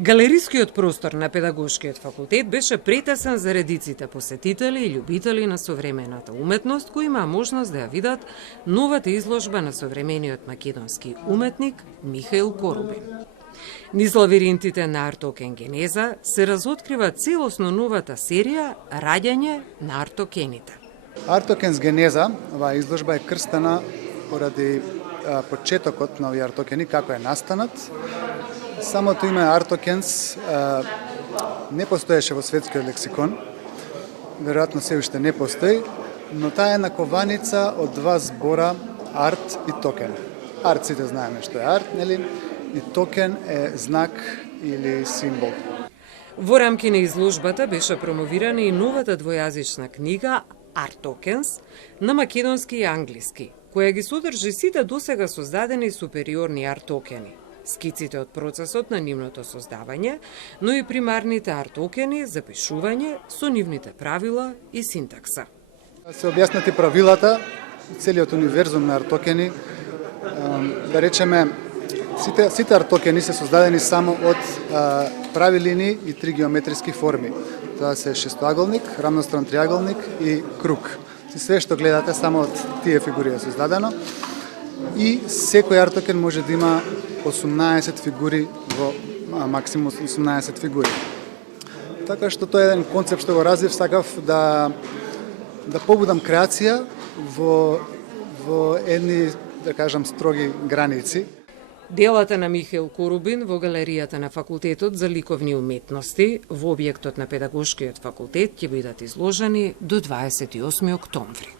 Галерискиот простор на Педагошкиот факултет беше претесен за редиците посетители и љубители на современата уметност кои имаа можност да ја видат новата изложба на современиот македонски уметник Михаил Корубин. Низ лавиринтите на Артокен Генеза се разоткрива целосно новата серија Раѓање на артокените. Артокенс Генеза, оваа изложба е крстена поради почетокот на овие артокени, како е настанат. Самото име Артокенс не постоеше во светскиот лексикон, веројатно се уште не постои, но таа е накованица од два збора арт и токен. Арт сите знаеме што е арт, нели? И токен е знак или символ. Во рамки на изложбата беше промовирана и новата двојазична книга Артокенс на македонски и англиски, која ги содржи сите досега создадени супериорни артокени, скиците од процесот на нивното создавање, но и примарните артокени, запишување со нивните правила и синтакса. Се објаснати правилата, целиот универзум на артокени, да речеме, сите артокени се создадени само од правилини и три геометриски форми. Тоа се шестоаголник, рамностран триаголник и круг. Све што гледате само од тие фигури е создадено. И секој артокен може да има 18 фигури во максимум 18 фигури. Така што тоа е еден концепт што го развив, сакав да побудам креација во едни, да кажам, строги граници. Делата на Михаил Корубин во галеријата на Факултетот за ликовни уметности во објектот на Педагошкиот факултет ќе бидат изложени до 28 октомври.